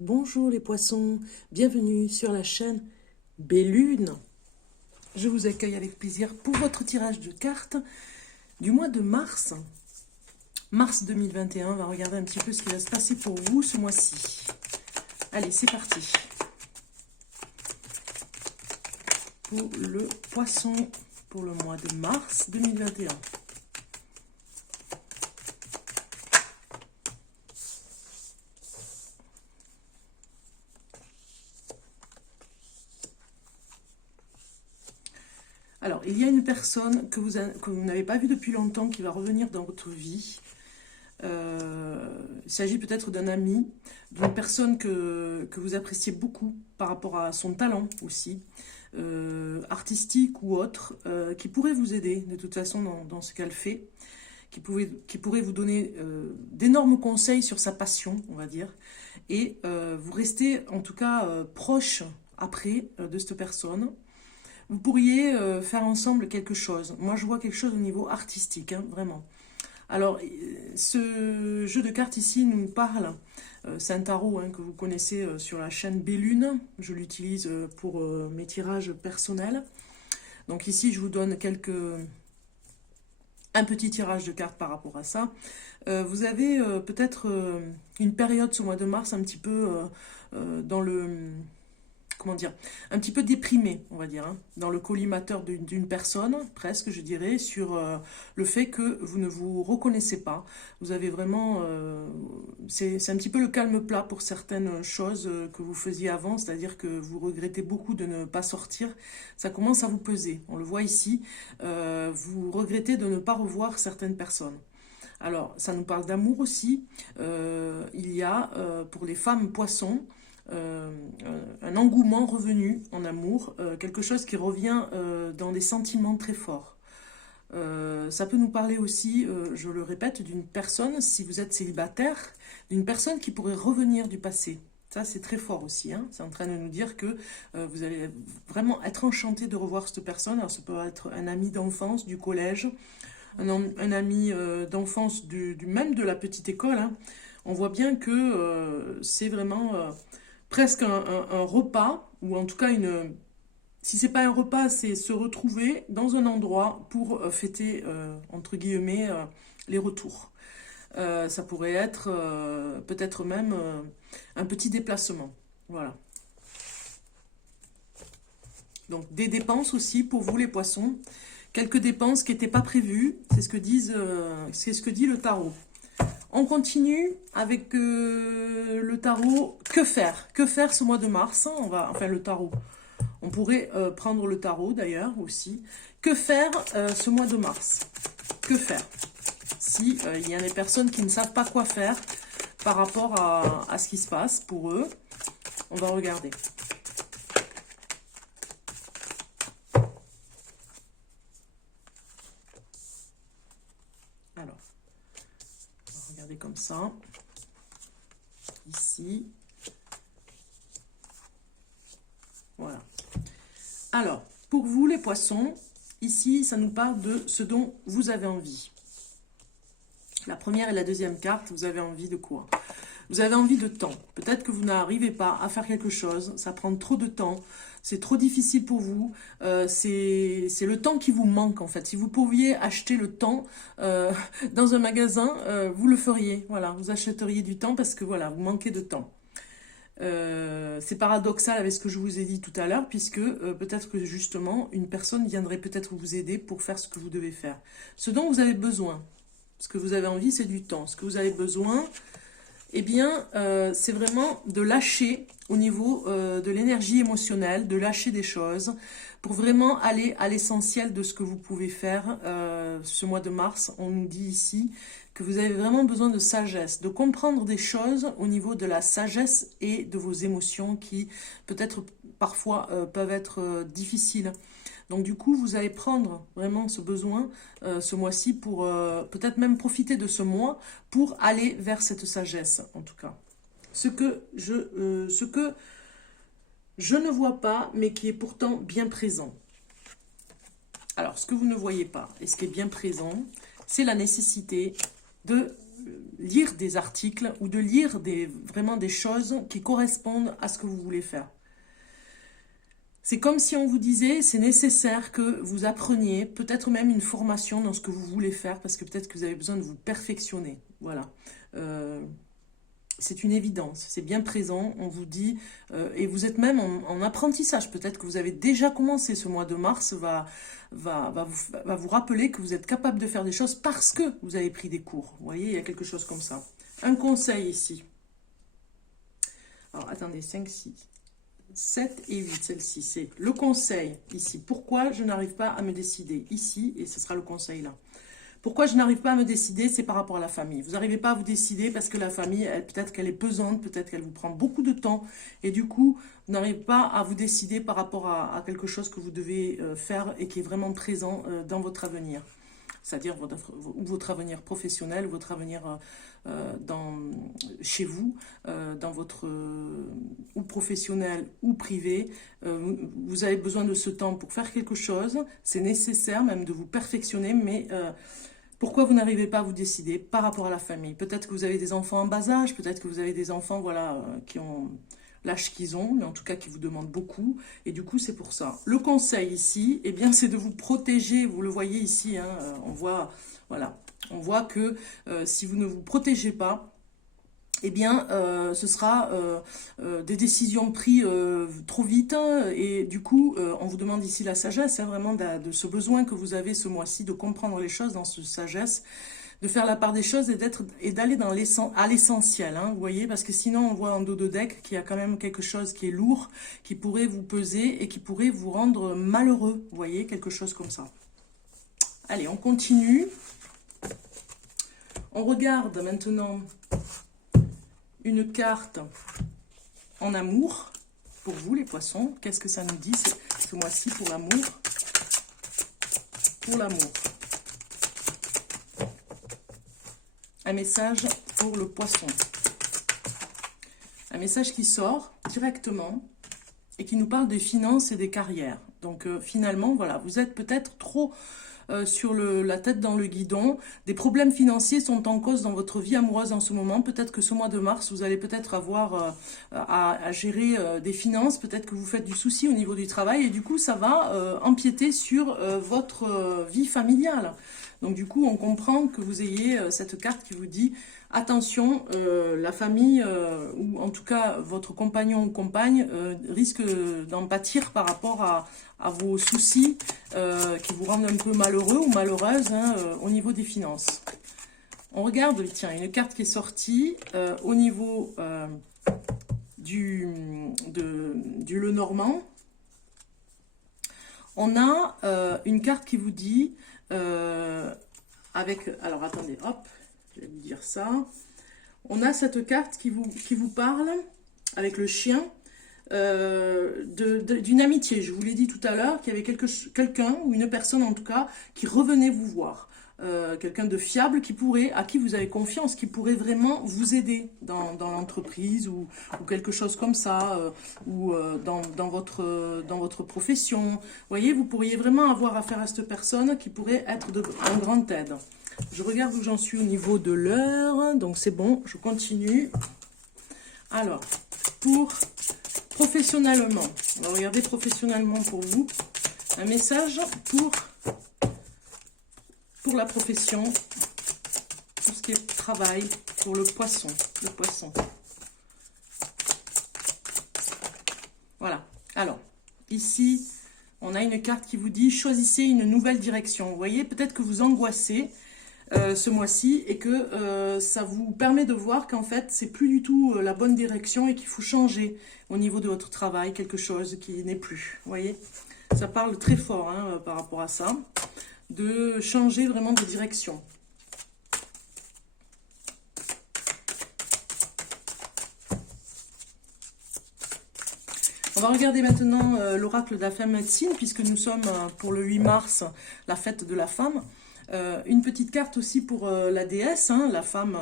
Bonjour les poissons, bienvenue sur la chaîne Bellune. Je vous accueille avec plaisir pour votre tirage de cartes du mois de mars. Mars 2021, on va regarder un petit peu ce qui va se passer pour vous ce mois-ci. Allez, c'est parti. Pour le poisson, pour le mois de mars 2021. Alors, il y a une personne que vous n'avez pas vue depuis longtemps qui va revenir dans votre vie. Il s'agit peut-être d'un ami, d'une personne que vous appréciez beaucoup par rapport à son talent aussi, artistique ou autre, qui pourrait vous aider de toute façon dans ce qu'elle fait, qui pourrait vous donner d'énormes conseils sur sa passion, on va dire, et vous restez en tout cas proche après de cette personne. Vous pourriez faire ensemble quelque chose. Moi, je vois quelque chose au niveau artistique, hein, vraiment. Alors, ce jeu de cartes ici nous parle, c'est un tarot hein, que vous connaissez sur la chaîne Bellune. Je l'utilise pour mes tirages personnels. Donc ici, je vous donne un petit tirage de cartes par rapport à ça. Vous avez peut-être une période ce mois de mars un petit peu dans le... Comment dire, un petit peu déprimé, on va dire, hein, dans le collimateur d'une personne, presque, je dirais, sur le fait que vous ne vous reconnaissez pas. Vous avez vraiment... c'est un petit peu le calme plat pour certaines choses que vous faisiez avant, c'est-à-dire que vous regrettez beaucoup de ne pas sortir. Ça commence à vous peser, on le voit ici. Vous regrettez de ne pas revoir certaines personnes. Alors, ça nous parle d'amour aussi. Il y a, pour les femmes poissons, un engouement revenu en amour, quelque chose qui revient dans des sentiments très forts. Ça peut nous parler aussi, je le répète, d'une personne, si vous êtes célibataire, d'une personne qui pourrait revenir du passé. Ça, c'est très fort aussi. Hein. C'est en train de nous dire que vous allez vraiment être enchanté de revoir cette personne. Alors, ça peut être un ami d'enfance, du collège, un ami d'enfance même de la petite école. Hein. On voit bien que c'est vraiment... presque un repas, ou en tout cas si c'est pas un repas, c'est se retrouver dans un endroit pour fêter, entre guillemets, les retours. Ça pourrait être peut-être même un petit déplacement. Voilà. Donc des dépenses aussi pour vous les poissons. Quelques dépenses qui n'étaient pas prévues, c'est ce que dit le tarot. On continue avec le tarot. Que faire? Que faire ce mois de mars? Enfin, le tarot. On pourrait prendre le tarot d'ailleurs aussi. Que faire ce mois de mars? Que faire? Si il y a des personnes qui ne savent pas quoi faire par rapport à ce qui se passe pour eux, on va regarder. Alors. Regardez comme ça, ici, voilà. Alors, pour vous les poissons, ici, ça nous parle de ce dont vous avez envie. La première et la deuxième carte, vous avez envie de quoi? Vous avez envie de temps. Peut-être que vous n'arrivez pas à faire quelque chose, ça prend trop de temps, c'est trop difficile pour vous, c'est le temps qui vous manque en fait. Si vous pouviez acheter le temps dans un magasin, vous le feriez. Voilà, vous achèteriez du temps parce que voilà, vous manquez de temps. C'est paradoxal avec ce que je vous ai dit tout à l'heure, puisque peut-être que justement, une personne viendrait peut-être vous aider pour faire ce que vous devez faire. Ce dont vous avez besoin, ce que vous avez envie, c'est du temps. Ce que vous avez besoin... eh bien, c'est vraiment de lâcher au niveau de l'énergie émotionnelle, de lâcher des choses pour vraiment aller à l'essentiel de ce que vous pouvez faire ce mois de mars. On nous dit ici que vous avez vraiment besoin de sagesse, de comprendre des choses au niveau de la sagesse et de vos émotions qui peut-être parfois peuvent être difficiles. Donc du coup, vous allez prendre vraiment ce besoin ce mois-ci pour peut-être même profiter de ce mois pour aller vers cette sagesse, en tout cas. Ce que je ne vois pas, mais qui est pourtant bien présent. Alors, ce que vous ne voyez pas et ce qui est bien présent, c'est la nécessité de lire des articles ou de lire vraiment des choses qui correspondent à ce que vous voulez faire. C'est comme si on vous disait, c'est nécessaire que vous appreniez peut-être même une formation dans ce que vous voulez faire, parce que peut-être que vous avez besoin de vous perfectionner. Voilà. C'est une évidence, c'est bien présent, on vous dit, et vous êtes même en apprentissage. Peut-être que vous avez déjà commencé ce mois de mars, va vous rappeler que vous êtes capable de faire des choses parce que vous avez pris des cours. Vous voyez, il y a quelque chose comme ça. Un conseil ici. Alors, attendez, 5, 6... 7 et 8, celle-ci, c'est le conseil ici. Pourquoi je n'arrive pas à me décider ici, et ce sera le conseil là. Pourquoi je n'arrive pas à me décider, c'est par rapport à la famille. Vous n'arrivez pas à vous décider parce que la famille, peut-être qu'elle est pesante, peut-être qu'elle vous prend beaucoup de temps, et du coup, vous n'arrivez pas à vous décider par rapport à quelque chose que vous devez faire et qui est vraiment présent dans votre avenir. C'est-à-dire votre avenir professionnel, votre avenir chez vous, dans votre ou professionnel ou privé. Vous avez besoin de ce temps pour faire quelque chose. C'est nécessaire même de vous perfectionner, mais pourquoi vous n'arrivez pas à vous décider par rapport à la famille? Peut-être que vous avez des enfants en bas âge, peut-être que vous avez des enfants voilà, qui ont l'âge qu'ils ont, mais en tout cas qui vous demandent beaucoup, et du coup c'est pour ça. Le conseil ici, eh bien c'est de vous protéger, vous le voyez ici, hein, on voit, voilà, on voit que si vous ne vous protégez pas, eh bien, ce sera des décisions prises trop vite, hein, et du coup, on vous demande ici la sagesse, hein, vraiment de ce besoin que vous avez ce mois-ci, de comprendre les choses dans cette sagesse, de faire la part des choses et d'aller à l'essentiel, hein, vous voyez, parce que sinon on voit en dos de deck qu'il y a quand même quelque chose qui est lourd, qui pourrait vous peser et qui pourrait vous rendre malheureux, vous voyez, quelque chose comme ça. Allez, on continue. On regarde maintenant une carte en amour pour vous les poissons. Qu'est-ce que ça nous dit ce mois-ci pour l'amour? Pour l'amour. Un message pour le poisson. Un message qui sort directement et qui nous parle des finances et des carrières. Donc finalement, voilà, vous êtes peut-être trop sur la tête dans le guidon. Des problèmes financiers sont en cause dans votre vie amoureuse en ce moment. Peut-être que ce mois de mars, vous allez peut-être avoir à gérer des finances. Peut-être que vous faites du souci au niveau du travail. Et du coup, ça va empiéter sur votre vie familiale. Donc du coup, on comprend que vous ayez cette carte qui vous dit « Attention, la famille, ou en tout cas votre compagnon ou compagne, risque d'en pâtir par rapport à vos soucis qui vous rendent un peu malheureux ou malheureuse hein, au niveau des finances. » On regarde, tiens, une carte qui est sortie au niveau du Lenormand. On a une carte qui vous dit... alors attendez, hop, je vais vous dire ça. On a cette carte qui vous parle avec le chien d'une amitié. Je vous l'ai dit tout à l'heure qu'il y avait quelqu'un ou une personne en tout cas qui revenait vous voir. Quelqu'un de fiable à qui vous avez confiance, qui pourrait vraiment vous aider dans l'entreprise ou quelque chose comme ça, ou dans votre profession. Vous voyez, vous pourriez vraiment avoir affaire à cette personne qui pourrait être en grande aide. Je regarde où j'en suis au niveau de l'heure, donc c'est bon, je continue. Alors, pour professionnellement, on va regarder professionnellement pour vous, un message pour la profession, tout ce qui est travail, pour le poisson, Voilà. Alors, ici, on a une carte qui vous dit « Choisissez une nouvelle direction ». Vous voyez, peut-être que vous angoissez ce mois-ci et que ça vous permet de voir qu'en fait, c'est plus du tout la bonne direction et qu'il faut changer au niveau de votre travail, quelque chose qui n'est plus. Vous voyez, ça parle très fort hein, par rapport à ça. De changer vraiment de direction. On va regarder maintenant l'oracle de la femme médecine, puisque nous sommes pour le 8 mars, la fête de la femme. Une petite carte aussi pour la déesse, hein, la femme,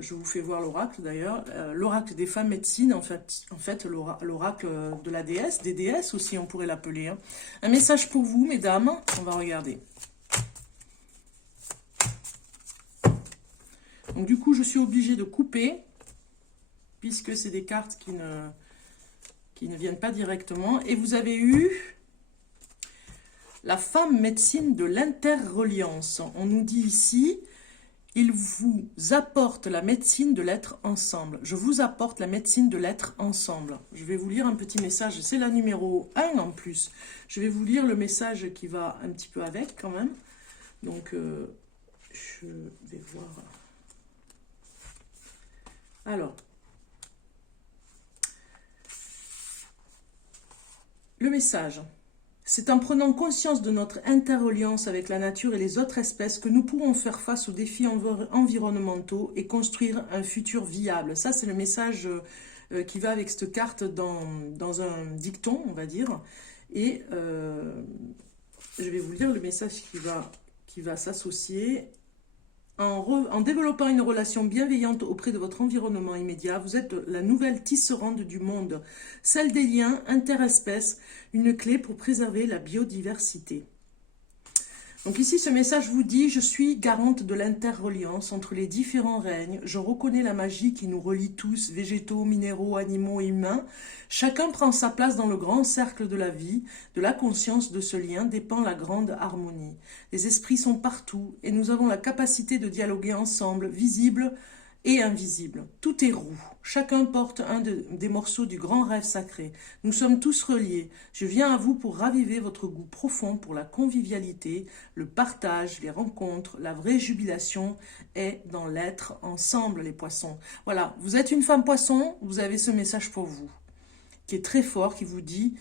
je vous fais voir l'oracle d'ailleurs, l'oracle des femmes médecines, en fait l'oracle de la déesse, des déesses aussi on pourrait l'appeler. Hein. Un message pour vous mesdames, on va regarder. Donc du coup, je suis obligée de couper, puisque c'est des cartes qui ne viennent pas directement. Et vous avez eu la femme médecine de l'interreliance. On nous dit ici, il vous apporte la médecine de l'être ensemble. Je vous apporte la médecine de l'être ensemble. Je vais vous lire un petit message. C'est la numéro 1 en plus. Je vais vous lire le message qui va un petit peu avec quand même. Donc, je vais voir. Alors, le message. C'est en prenant conscience de notre interreliance avec la nature et les autres espèces que nous pourrons faire face aux défis environnementaux et construire un futur viable. Ça, c'est le message qui va avec cette carte dans un dicton, on va dire. Et je vais vous lire le message qui va s'associer. En développant une relation bienveillante auprès de votre environnement immédiat, vous êtes la nouvelle tisserande du monde, celle des liens interespèces, une clé pour préserver la biodiversité. Donc ici, ce message vous dit « Je suis garante de l'interreliance entre les différents règnes. Je reconnais la magie qui nous relie tous, végétaux, minéraux, animaux et humains. Chacun prend sa place dans le grand cercle de la vie. De la conscience de ce lien dépend la grande harmonie. Les esprits sont partout et nous avons la capacité de dialoguer ensemble, visibles et invisibles. Tout est roux. Chacun porte des morceaux du grand rêve sacré. Nous sommes tous reliés. Je viens à vous pour raviver votre goût profond pour la convivialité, le partage, les rencontres. La vraie jubilation est dans l'être ensemble, les poissons. » Voilà, vous êtes une femme poisson, vous avez ce message pour vous, qui est très fort, qui vous dit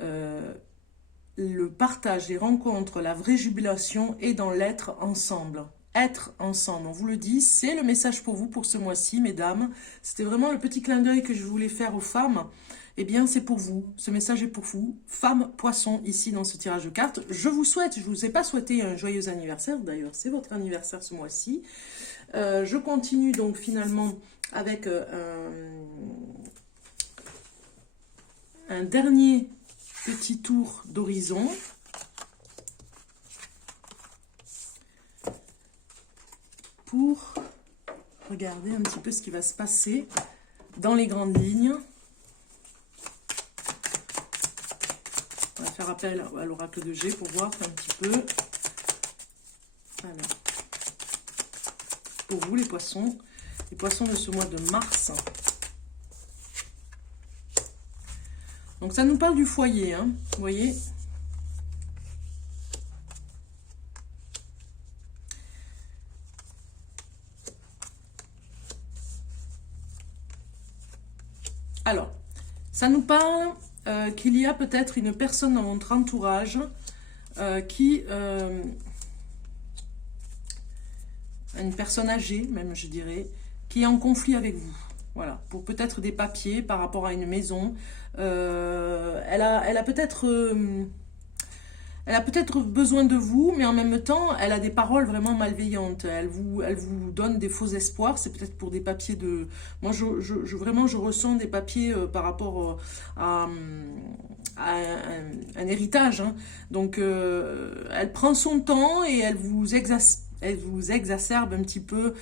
le partage, les rencontres, la vraie jubilation est dans l'être ensemble. Être ensemble, on vous le dit, c'est le message pour vous pour ce mois-ci, mesdames. C'était vraiment le petit clin d'œil que je voulais faire aux femmes. Eh bien, c'est pour vous. Ce message est pour vous, femmes poissons, ici dans ce tirage de cartes. Je vous souhaite, je ne vous ai pas souhaité un joyeux anniversaire, d'ailleurs, c'est votre anniversaire ce mois-ci. Je continue donc finalement avec un dernier petit tour d'horizon. Pour regarder un petit peu ce qui va se passer dans les grandes lignes. On va faire appel à l'oracle de G pour voir un petit peu. Alors, pour vous les poissons de ce mois de mars. Donc ça nous parle du foyer, hein, vous voyez. Alors, ça nous parle qu'il y a peut-être une personne dans votre entourage une personne âgée même je dirais, qui est en conflit avec vous. Voilà, pour peut-être des papiers par rapport à une maison. Elle a peut-être besoin de vous, mais en même temps, elle a des paroles vraiment malveillantes. Elle vous donne des faux espoirs. C'est peut-être pour des papiers de... Moi, vraiment, je ressens des papiers par rapport à un héritage. Hein. Donc, elle prend son temps et elle vous exacerbe un petit peu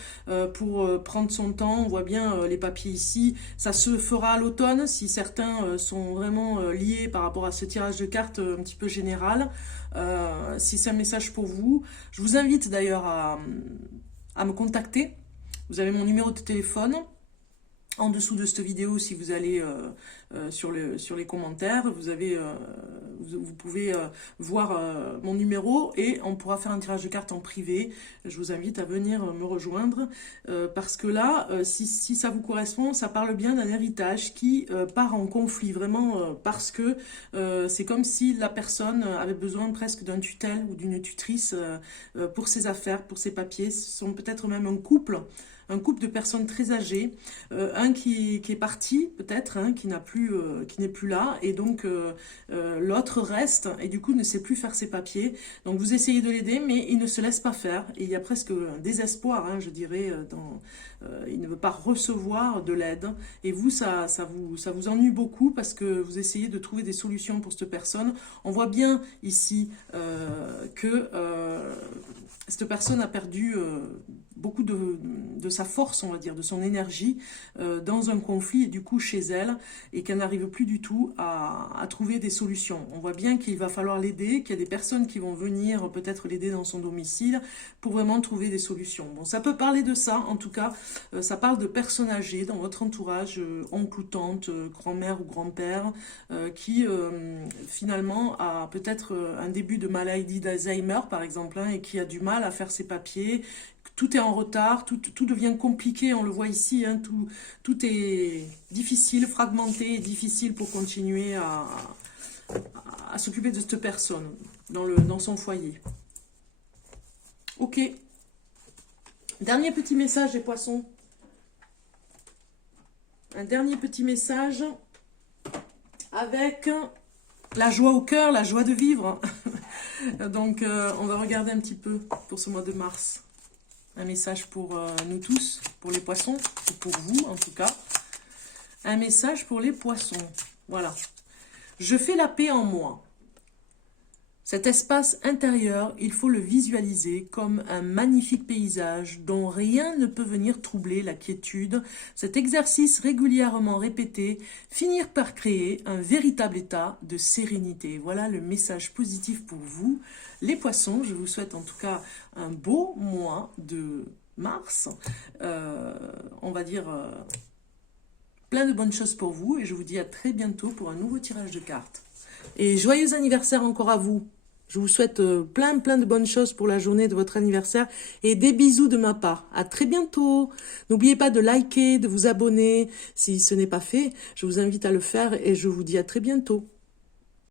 pour prendre son temps. On voit bien les papiers ici. Ça se fera à l'automne si certains sont vraiment liés par rapport à ce tirage de cartes un petit peu général. Si c'est un message pour vous, je vous invite d'ailleurs à me contacter. Vous avez mon numéro de téléphone en dessous de cette vidéo. Si vous allez sur les commentaires, vous pouvez voir mon numéro et on pourra faire un tirage de cartes en privé. Je vous invite à venir me rejoindre parce que là, si ça vous correspond, ça parle bien d'un héritage qui part en conflit, vraiment parce que c'est comme si la personne avait besoin presque d'un tutel ou d'une tutrice pour ses affaires, pour ses papiers. Ce sont peut-être même un couple de personnes très âgées, un qui est parti peut-être, hein, qui n'est plus là, et donc l'autre reste et du coup ne sait plus faire ses papiers. Donc vous essayez de l'aider, mais il ne se laisse pas faire et il y a presque un désespoir, hein, je dirais, il ne veut pas recevoir de l'aide et vous ça vous ennuie beaucoup parce que vous essayez de trouver des solutions pour cette personne. On voit bien ici que cette personne a perdu beaucoup de sa force, on va dire, de son énergie dans un conflit, et du coup chez elle, et qu'elle n'arrive plus du tout à trouver des solutions. On voit bien qu'il va falloir l'aider, qu'il y a des personnes qui vont venir peut-être l'aider dans son domicile pour vraiment trouver des solutions. Bon, ça peut parler de ça, en tout cas, ça parle de personnes âgées dans votre entourage, oncle ou tante, grand-mère ou grand-père, qui finalement a peut-être un début de maladie d'Alzheimer, par exemple, hein, et qui a du mal à faire ses papiers. Tout est en retard, tout devient compliqué, on le voit ici, hein, tout est difficile, fragmenté et difficile pour continuer à s'occuper de cette personne dans son foyer. Ok. Dernier petit message des poissons. Un dernier petit message avec la joie au cœur, la joie de vivre. Donc, on va regarder un petit peu pour ce mois de mars. Un message pour nous tous, pour les poissons, ou pour vous en tout cas. Un message pour les poissons. Voilà. Je fais la paix en moi. Cet espace intérieur, il faut le visualiser comme un magnifique paysage dont rien ne peut venir troubler la quiétude. Cet exercice régulièrement répété, finir par créer un véritable état de sérénité. Voilà le message positif pour vous, les poissons. Je vous souhaite en tout cas un beau mois de mars. On va dire plein de bonnes choses pour vous et je vous dis à très bientôt pour un nouveau tirage de cartes. Et joyeux anniversaire encore à vous. Je vous souhaite plein de bonnes choses pour la journée de votre anniversaire et des bisous de ma part. À très bientôt. N'oubliez pas de liker, de vous abonner. Si ce n'est pas fait, je vous invite à le faire et je vous dis à très bientôt.